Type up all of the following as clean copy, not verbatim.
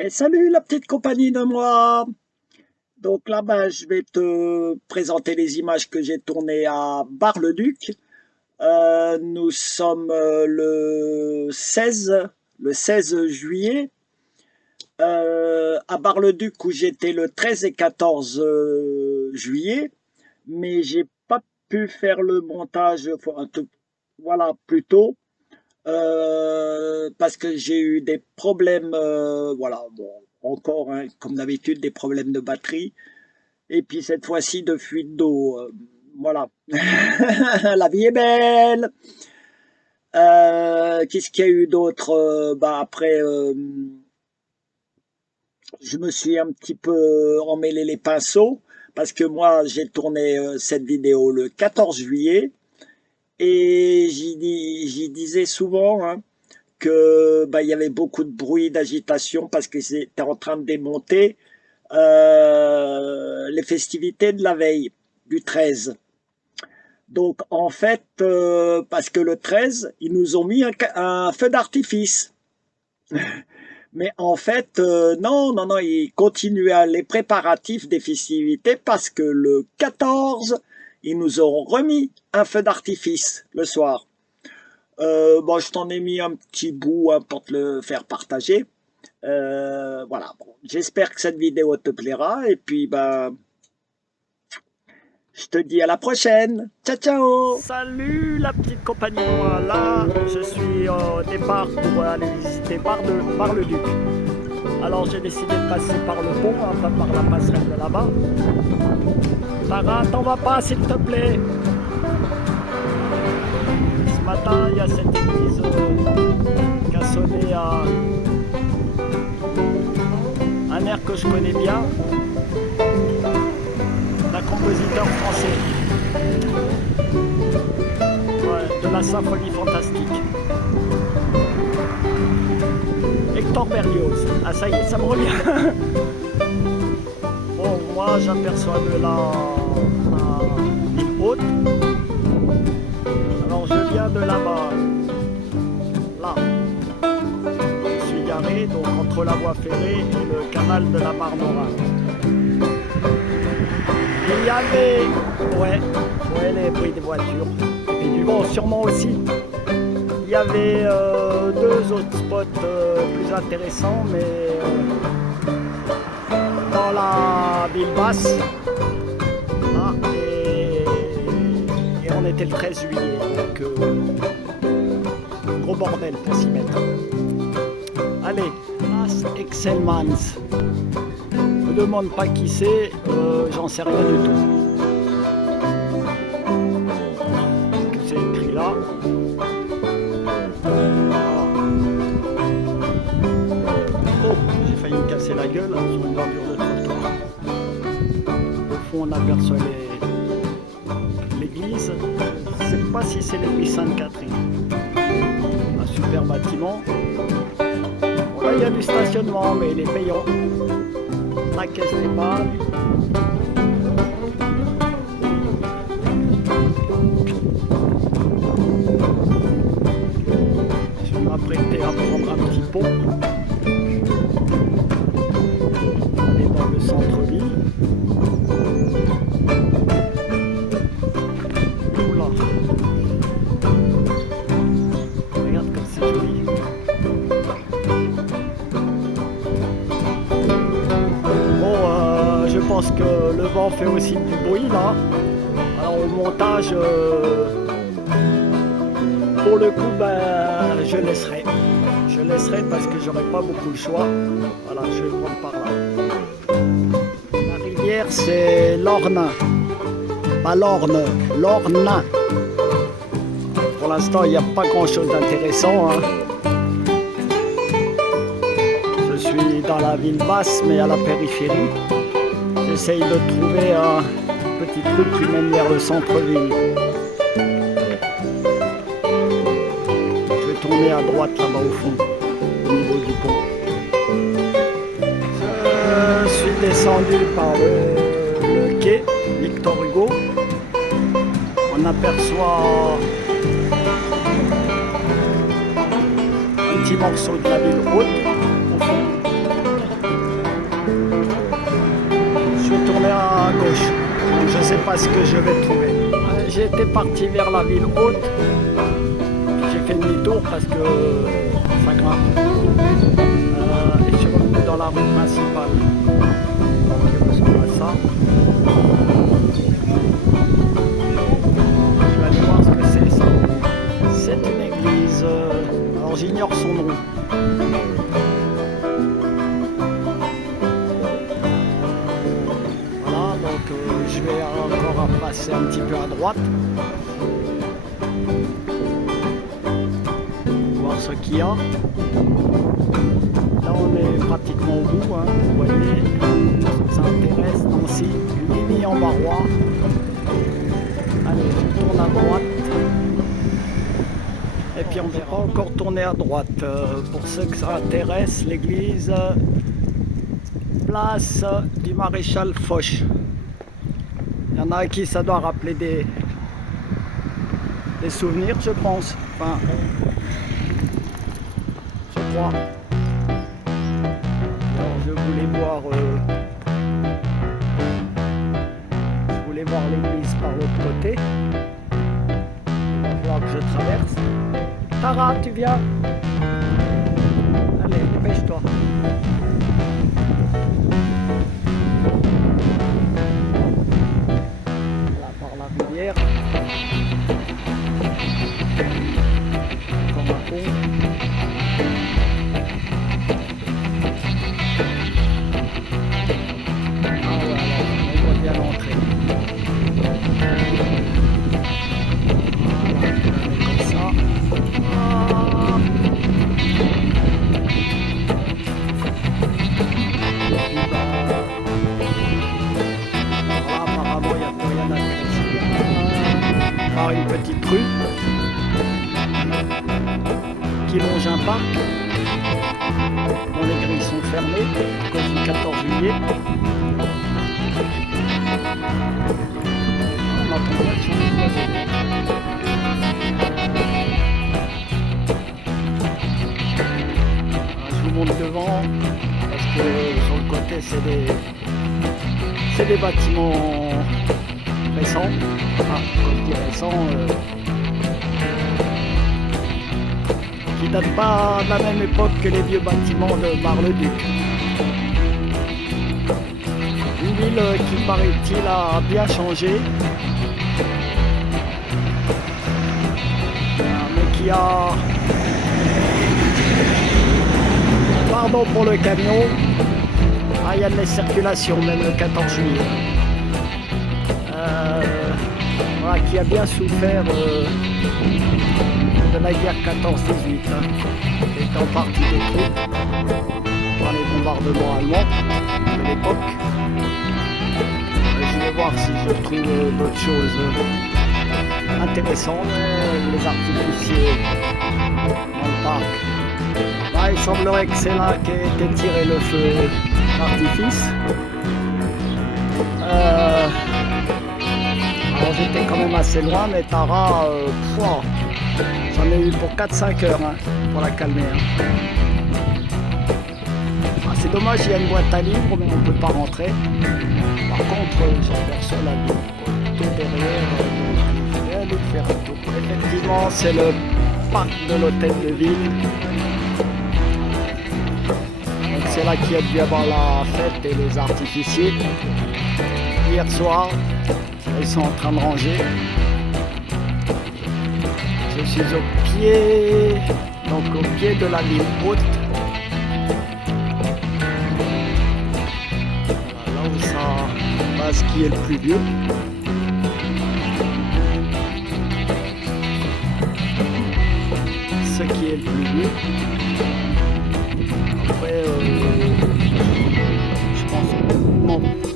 Et salut la petite compagnie de moi. Donc là, ben, je vais te présenter les images que j'ai tournées à Bar-le-Duc. Nous sommes le 16 juillet. À Bar-le-Duc où j'étais le 13 et 14 juillet. Mais j'ai pas pu faire le montage, voilà, plus tôt. Parce que j'ai eu des problèmes, voilà, bon, encore, hein, comme d'habitude, des problèmes de batterie. Et puis cette fois-ci de fuite d'eau. Voilà. La vie est belle. Qu'est-ce qu'il y a eu d'autre? Bah après, je me suis un petit peu emmêlé les pinceaux parce que moi j'ai tourné cette vidéo le 14 juillet et j'y disais souvent, hein, que bah, il y avait beaucoup de bruit, d'agitation parce qu'ils étaient en train de démonter les festivités de la veille du 13. Donc en fait, parce que le 13, ils nous ont mis un feu d'artifice. Mais en fait, non, non, non, ils continuaient les préparatifs des festivités parce que le 14, ils nous ont remis un feu d'artifice le soir. Bon, je t'en ai mis un petit bout, hein, pour te le faire partager. Voilà, bon, j'espère que cette vidéo te plaira et puis bah, je te dis à la prochaine. Ciao, ciao. Salut la petite compagnie. Voilà, je suis au départ pour aller visiter Bar-le-Duc. Alors j'ai décidé de passer par le pont, enfin par la passerelle de là-bas. Tara, t'en vas pas s'il te plaît. Ce matin, il y a cette église qui a sonné à un air que je connais bien, d'un compositeur français, ouais, de la symphonie fantastique. Hector Berlioz. Ah ça y est, ça me revient. Bon, moi j'aperçois de la ville haute. Alors je viens de là-bas. Là. Je suis garé donc entre la voie ferrée et le canal de la Marmora. Il y avait, ouais, les bruits des voitures. Et puis du vent sûrement aussi. Il y avait deux autres spots plus intéressants, mais dans la ville basse. Ah, et on était le 13 juillet, donc gros bordel pour s'y mettre. Allez, Las Excelmans. Ne me demande pas qui c'est, j'en sais rien du tout. Qu'est-ce que c'est écrit là? Oh, j'ai failli me casser la gueule sur une bordure de trottoir. Au fond, on aperçoit l'église. Je ne sais pas si c'est l'église Sainte-Catherine. Un super bâtiment. Bon, là, il y a du stationnement, mais il est payant. La caisse d'épargne. Je vais m'apprêter à prendre un petit pont. Aller dans le centre-ville. Oula. Regarde comme c'est joli. Je pense que le vent fait aussi du bruit là. Alors au montage, pour le coup, ben, je laisserai. Je laisserai parce que j'aurai pas beaucoup le choix. Voilà, je vais le prendre par là. La rivière, c'est l'Orne. Pas l'Orne, l'Orne. Pour l'instant, il n'y a pas grand chose d'intéressant, hein. Je suis dans la ville basse, mais à la périphérie. J'essaye de trouver un petit truc qui mène vers le centre-ville. Je vais tourner à droite là-bas au fond, au niveau du pont. Je suis descendu par le quai Victor Hugo. On aperçoit un petit morceau de la ville haute au fond. pas ce que je vais trouver. J'étais parti vers la ville haute. J'ai fait demi-tour parce que ça grimpe. Et je suis revenu dans la rue principale. Il ressemble à ça. Je vais aller voir ce que c'est ça. C'est une église. Alors j'ignore son nom. Voilà, donc je vais encore passer un petit peu à droite. Voir ce qu'il y a. Là on est pratiquement au bout, hein. Vous voyez, ça intéresse Nancy, Ligny-en-Barrois. Allez, je tourne à droite. Et puis on ne va pas encore tourner à droite. Pour ceux que ça intéresse, l'église, place du maréchal Foch. Il y en a à qui ça doit rappeler des souvenirs, je pense. Enfin, je crois. Alors je voulais voir l'église par l'autre côté. Il va falloir que je traverse. Tara, tu viens? Allez, dépêche-toi. Là, par la rivière. Comme un pont. Ah ouais, alors, on voit bien l'entrée. Comme ça. Apparemment, il y a moyen d'aller par une petite rue qui longe un parc dont les grilles sont fermées à cause du 14 juillet. On entend bien le chant des oiseaux. Je vous montre devant parce que sur le côté c'est des bâtiments récents. Enfin, quand je dis récents, qui datent pas de la même époque que les vieux bâtiments de Bar-le-Duc. Une ville qui, paraît-il, a bien changé, mais qui a... Pardon pour le camion. Ah, il y a de la circulation, même le 14 juillet. Voilà, qui a bien souffert de la guerre 14-18, hein, qui était en partie détruite par les bombardements allemands de l'époque. Je vais voir si je trouve d'autres choses intéressantes. Les artificiers dans le parc. Là, il semblerait que c'est là qu'ait été tiré le feu d'artifice. Alors j'étais quand même assez loin, mais Tara, j'en ai eu pour 4-5 heures, hein, pour la calmer. Hein. Ah, c'est dommage, il y a une boîte à livres, mais on ne peut pas rentrer. Par contre, j'aperçois la ville tout derrière. Je vais aller faire un tour. Effectivement, c'est le parc de l'hôtel de ville. Donc c'est là qu'il y a dû avoir la fête et les artificiers. Hier soir, ils sont en train de ranger. Je suis au pied de la ville haute. Là où ça va skier le plus vieux. Ce qui est le plus vieux. Après, je pense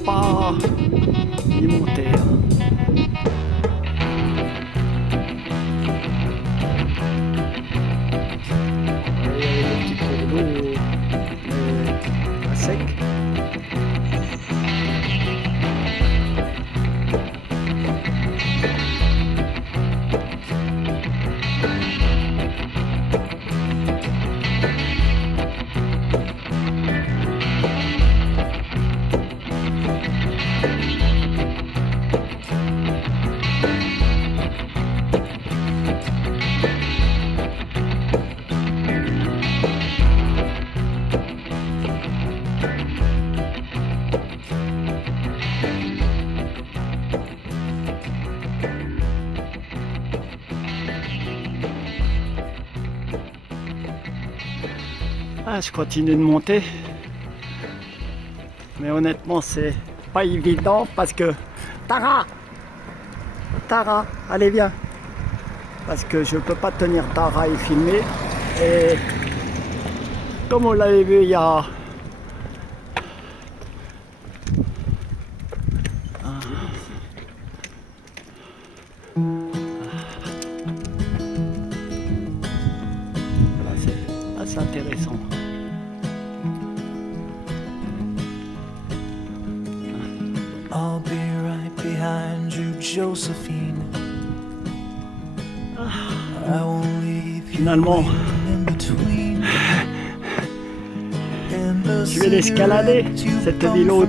pas y monter. Il y a des petits cours d'eau à sec. Ah, je continue de monter. Mais honnêtement, c'est pas évident parce que... Tara! Tara, allez viens! Parce que je peux pas tenir Tara et filmer. Et comme on l'avait vu il y a... C'est intéressant. I'll be right behind you, Josephine. I won't leave you Finalement, in between. je vais l'escalader, cette ville haute.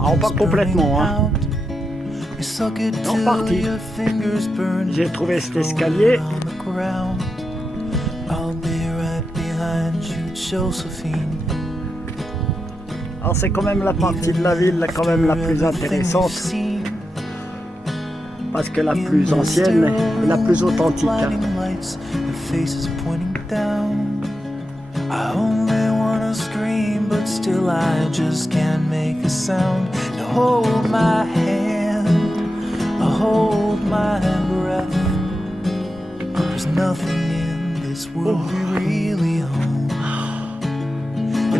Alors pas complètement, hein. En partie. J'ai trouvé cet escalier. Alors c'est quand même la partie de la ville quand même la plus intéressante parce que la plus ancienne et la plus authentique.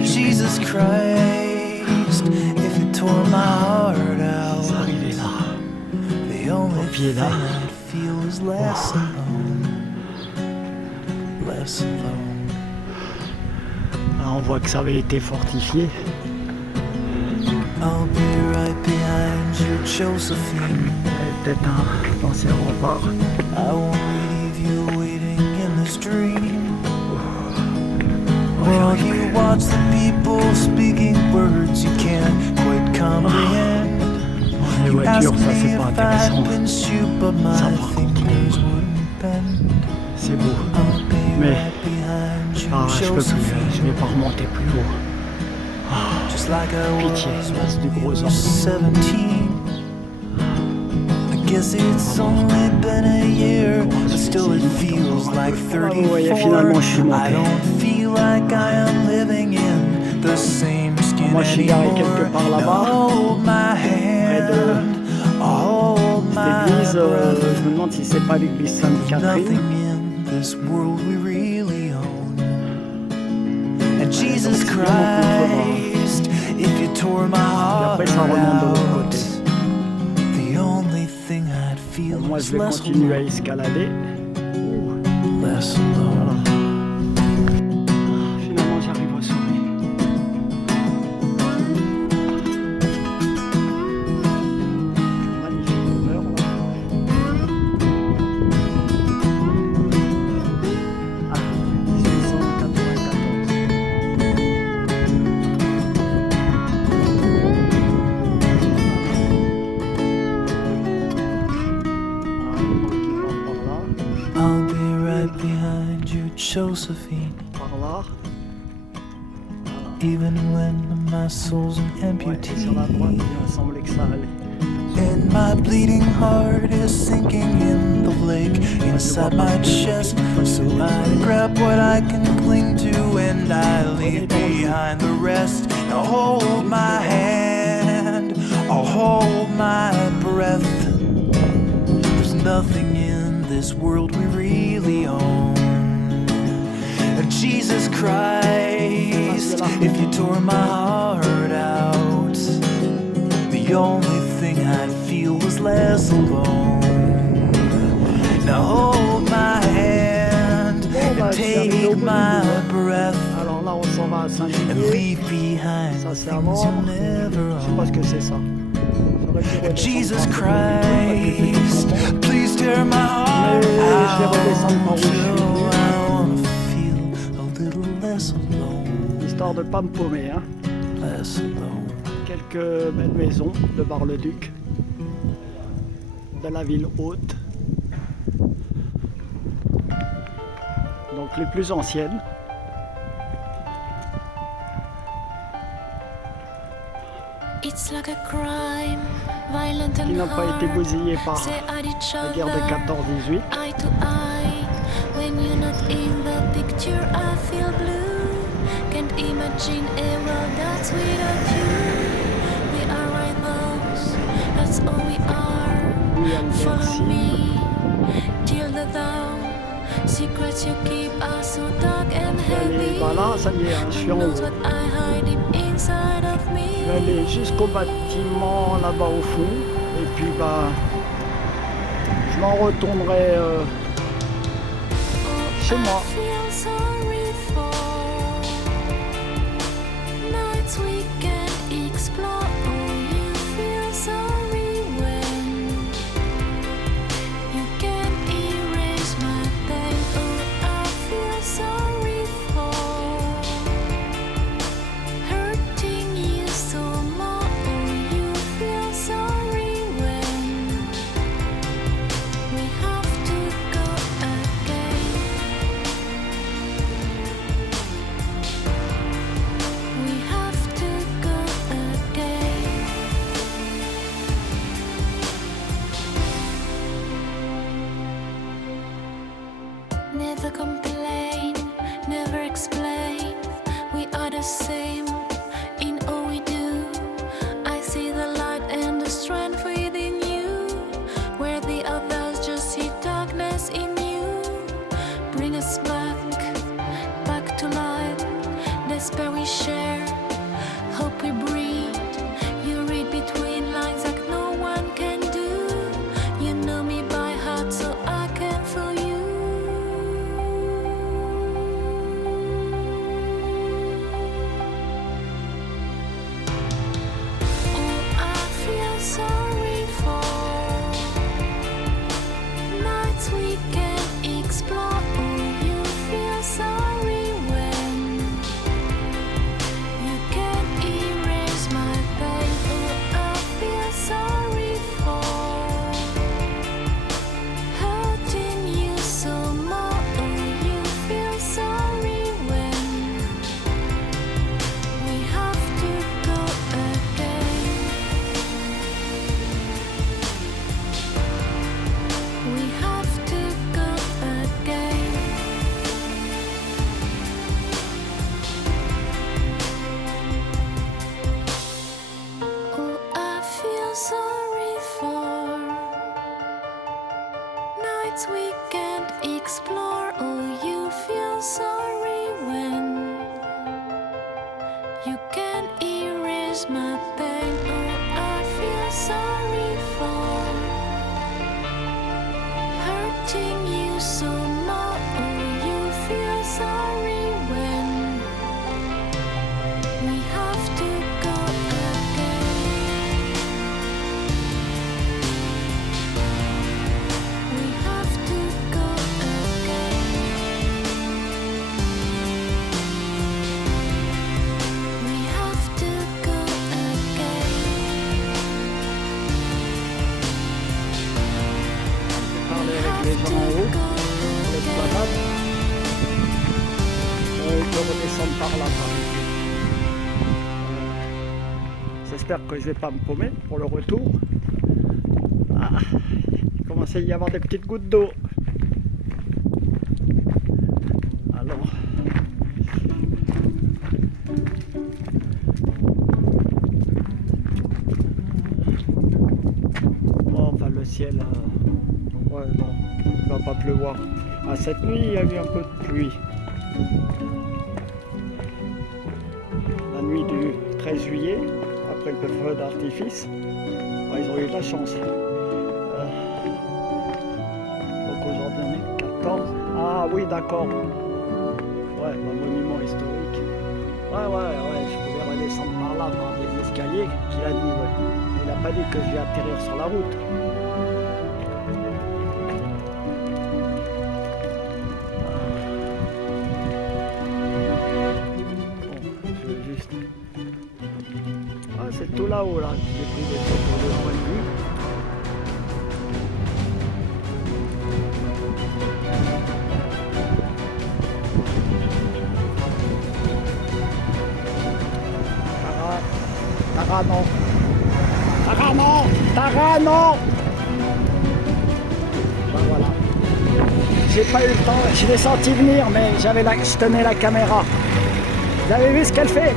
Jesus Christ, if you tore my heart out, the only thing I'd feel is less alone, less alone. Là, on voit que ça avait été fortifié. I'll be right behind you, Josephine. Peut-être un ancien rempart. I won't leave you waiting in this dream. While you watch the people speaking words you can't quite comprehend. Les You ask voitures, ça me c'est pas if I'd intéressant. pinch you, but my Ça par contre, fingers wouldn't bend. c'est beau. I'll be Mais right behind you, je peux plus, Josephine. je vais pas remonter plus haut. Just like I Pitié, was c'est du when gros you were angle. 17. I guess it's only been a year, but still it feels like Vous voyez, 34. finalement, je suis I monté. don't feel like I am living in the same skin Moi, je suis garé anymore. quelque part là-bas, Now hold my hand, hold Cette my église, breath. je me demande si c'est pas l'église Sainte-Catherine. Nothing in this world we really own. And Jesus donc, c'est vraiment Christ, if you tore my heart après, ça remonte de l'autre out, côté. the only thing I'd feel Moi, is je vais less continuer à alone, escalader. less alone. Voilà. Finalement, j'arrive au sommet. Magnifique demeure, là. Ah, 1894. I'll be right behind you, Josephine. Par là. Even when my soul's an Ouais, amputee, et sur la droite, il me semblait que ça allait. and my bleeding heart is sinking in the lake inside my chest. So I grab what I can cling to and I leave behind the rest. Now hold my hand, I'll hold my breath. There's nothing in this world we really own. Jesus Christ, if you tore my heart out, the only thing I'd feel was less alone. Now hold my hand and take my breath Alors là, on s'en va à and Saint-Didier. leave behind Ça, the c'est à things you'll vendre. never Je sais pas ce own. que c'est ça. J'aurais pu redescendre Jesus par ce Christ, truc, please tear my heart Mais je vais out redescendre par où je suis till venu. I wanna feel a little less alone, Histoire de pas me paumer, hein. less alone. Quelques belles maisons de Bar-le-Duc, de la ville haute, donc les plus anciennes. It's like a crime, violent Qui and n'ont pas été hard. bousillées par Say at each la guerre de other, 14-18. eye to eye. When you're not in the picture, I feel blue. imagine a world that's without you. We are rivals, that's all we are. Follow me till the dawn. Secrets you keep are so dark and heavy. Voilà, ça y est, hein, je suis en haut. Knows what I hide deep inside of Je vais me. aller jusqu'au bâtiment là-bas au fond. Et puis bah, je m'en retournerai chez moi. I feel sorry for nights we can't explore. Oh, you feel sorry when you can't erase my pain. Oh, I feel sorry for hurting you so much. Oh, you feel sorry when we have to go again. We have to go again. Never complain, never explain. We are the same in all we do. I see the light and the strength within you, where the others just see darkness in you. Bring us back to life. Despair we share, hope we breathe. You read between lines like no one can do. You know me by heart, so I can feel you. Oh, I feel sorry for nights we can't explore. Oh, you feel sorry when you can't erase my pain. Oh, I feel sorry for hurting you so much. Oh, you feel sorry when we have to go again. We have to go again. Oh, I feel sorry for nights we can't explore. Oh, you feel sorry when you can't erase my pain. Oh, I feel sorry for hurting you so much. Oh, you feel sorry when we have to go again. We have to go again. We have to go again. Parler avec les gens en haut, pour l'esplanade. On peut redescendre par là, par ici. J'espère que je vais pas me paumer pour le retour. Ah, il commence à y avoir des petites gouttes d'eau. Alors, bon, enfin le ciel, ouais, non, il va pas pleuvoir. Ah, cette nuit, il y a eu un peu de pluie. La nuit du 13 juillet, après le feu d'artifice, ouais, ils ont eu de la chance. Donc aujourd'hui on est 14. Ah oui, d'accord. Ouais, un monument historique. Ouais, je pouvais redescendre par là, par des escaliers, qu'il a dit, ouais. Il n'a pas dit que je vais atterrir sur la route. Bon, je vais juste... Ah, c'est tout là-haut, là. J'ai pris des photos de point de vue. Tara, non. Tara, non. Tara, non. Ben voilà. J'ai pas eu le temps. Je l'ai senti venir, mais je tenais la caméra. Vous avez vu ce qu'elle fait?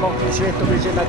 Bon, je vais être obligé de la...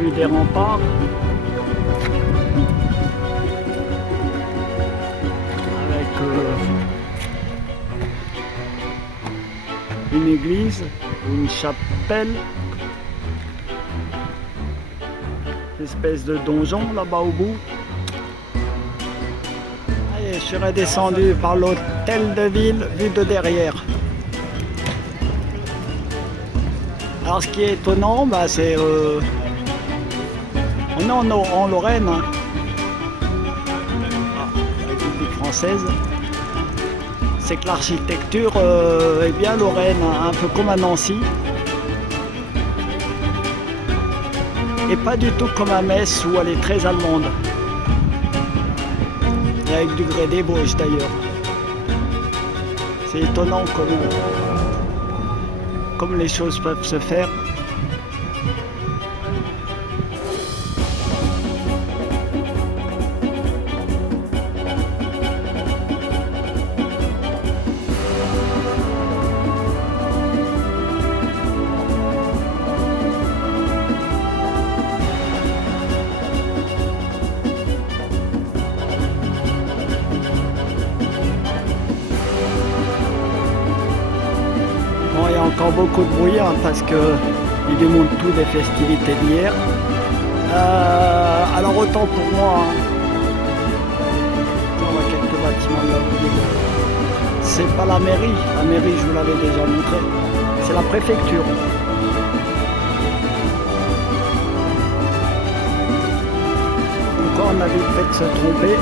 Vue des remparts. Avec une église, une chapelle, une espèce de donjon là-bas au bout. Allez, je suis redescendu par l'hôtel de ville vu de derrière. Alors ce qui est étonnant, bah, c'est on est en Lorraine, hein. La République française. C'est que l'architecture est bien lorraine, hein, un peu comme à Nancy. Et pas du tout comme à Metz où elle est très allemande. Et avec du grès des Vosges d'ailleurs. C'est étonnant comme les choses peuvent se faire. Bon, il y a encore beaucoup de bruit hein, parce que ils démontent tout des festivités d'hier. Alors autant pour moi, hein, on voit quelques bâtiments de la ville. C'est pas la mairie je vous l'avais déjà montré, c'est la préfecture. Encore on a vite fait de se tromper.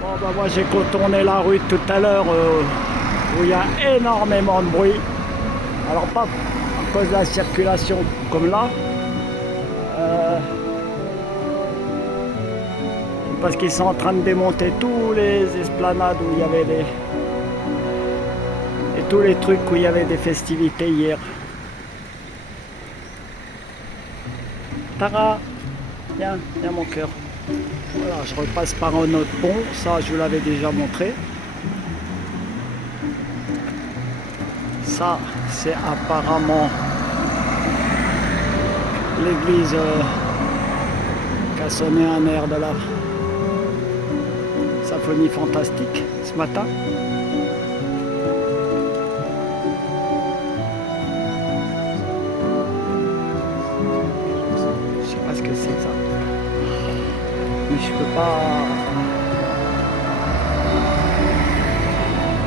Bon bah moi j'ai contourné la rue tout à l'heure où il y a énormément de bruit. Alors pas à cause de la circulation comme là. Parce qu'ils sont en train de démonter tous les esplanades où il y avait et tous les trucs où il y avait des festivités hier. Tara, viens mon cœur. Voilà, je repasse par un autre pont, ça je vous l'avais déjà montré. Ça c'est apparemment l'église qui a sonné un air de la symphonie fantastique ce matin. Je sais pas ce que c'est ça. Mais je peux pas.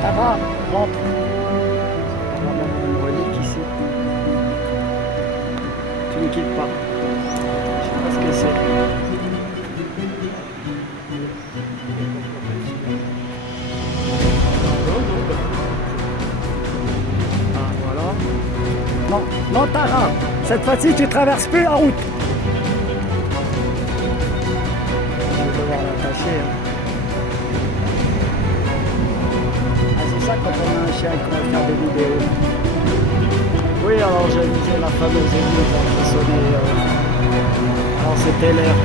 Ça va, rentre. On va mettre une relique ici. Tu ne quittes pas. Je sais pas ce que c'est. Ah voilà. Non, non Tara, cette fois-ci tu traverses plus la route. Ah, c'est ça quand on a un chien qu'on va faire des vidéos. Oui, alors je disais la fameuse église qui sonnait. Alors c'était l'air.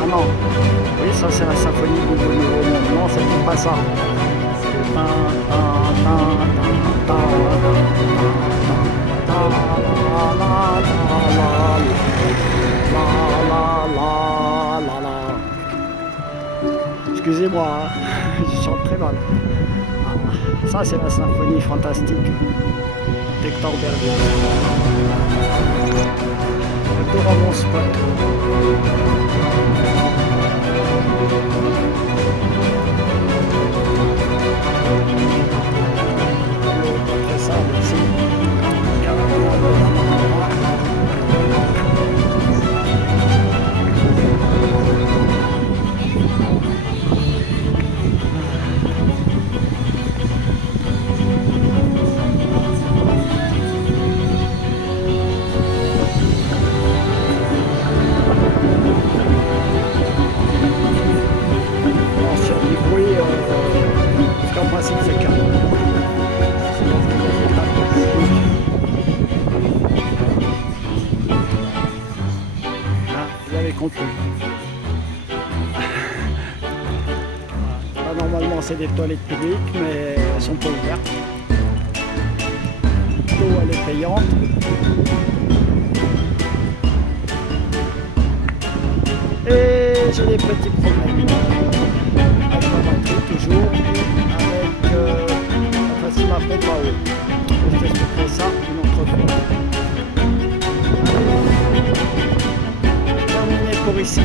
Ah non, oui, ça c'est la symphonie du Nouveau Monde. Non, c'était pas ça. C'était excusez-moi, hein, je chante très mal. Ah, ça, c'est la symphonie fantastique d'Hector Berlioz. Adorant mon spot. C'est ça, merci. Sur du bruit, parce qu'en principe c'est calme. Ah, vous avez compris. Là, normalement c'est des toilettes publiques, mais elles sont pas ouvertes. L'eau elle est payante. Et j'ai des petits problèmes avec ma batterie toujours et avec la facile à pompe à eau. Je t'expliquerai ça une autre fois. Terminé pour ici.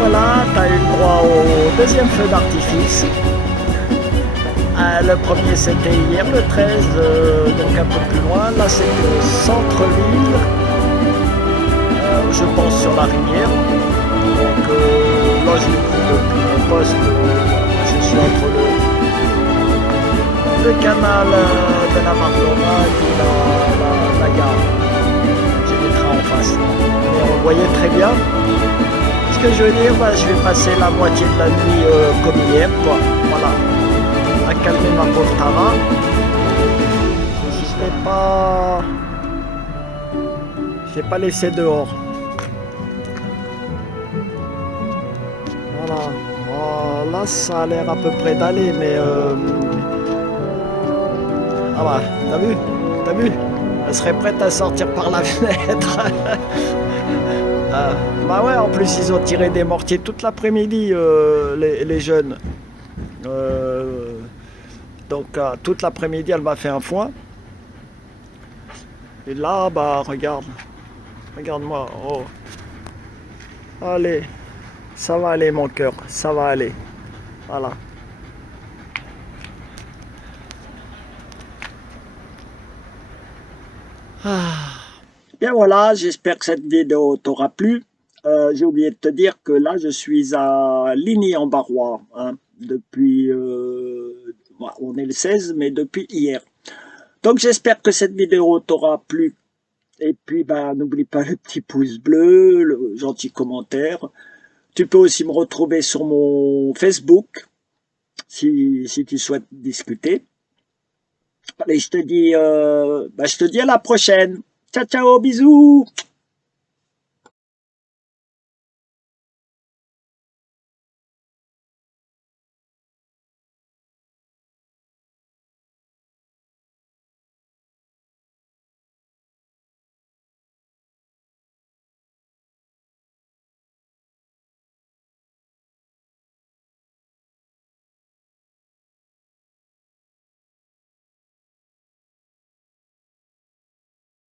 Voilà, tu as eu le droit au deuxième feu d'artifice. Le premier c'était hier, le 13, donc un peu plus loin. Là c'est le centre-ville, je pense sur la rivière. Donc là je l'ai pris depuis mon poste, je suis entre le canal de la Mardona et puis la gare. J'ai des trains en face. Et on voyait très bien. Ce que je veux dire, bah, je vais passer la moitié de la nuit comme hier, quoi. Voilà, à calmer ma pauvre Tara. Je l'ai pas laissé dehors. Voilà. Oh, là, ça a l'air à peu près d'aller, mais ah bah, t'as vu, elle serait prête à sortir par la fenêtre. Bah ouais, en plus ils ont tiré des mortiers toute l'après-midi, les jeunes. Donc toute l'après-midi elle m'a fait un foin. Et là, bah regarde-moi. Oh. Allez, ça va aller mon cœur, ça va aller. Voilà. Bien voilà, j'espère que cette vidéo t'aura plu. J'ai oublié de te dire que là, je suis à Ligny-en-Barrois, hein, depuis, on est le 16, mais depuis hier. Donc j'espère que cette vidéo t'aura plu. Et puis, bah, n'oublie pas le petit pouce bleu, le gentil commentaire. Tu peux aussi me retrouver sur mon Facebook, si tu souhaites discuter. Allez, je te dis à la prochaine. Ciao, ciao, bisous.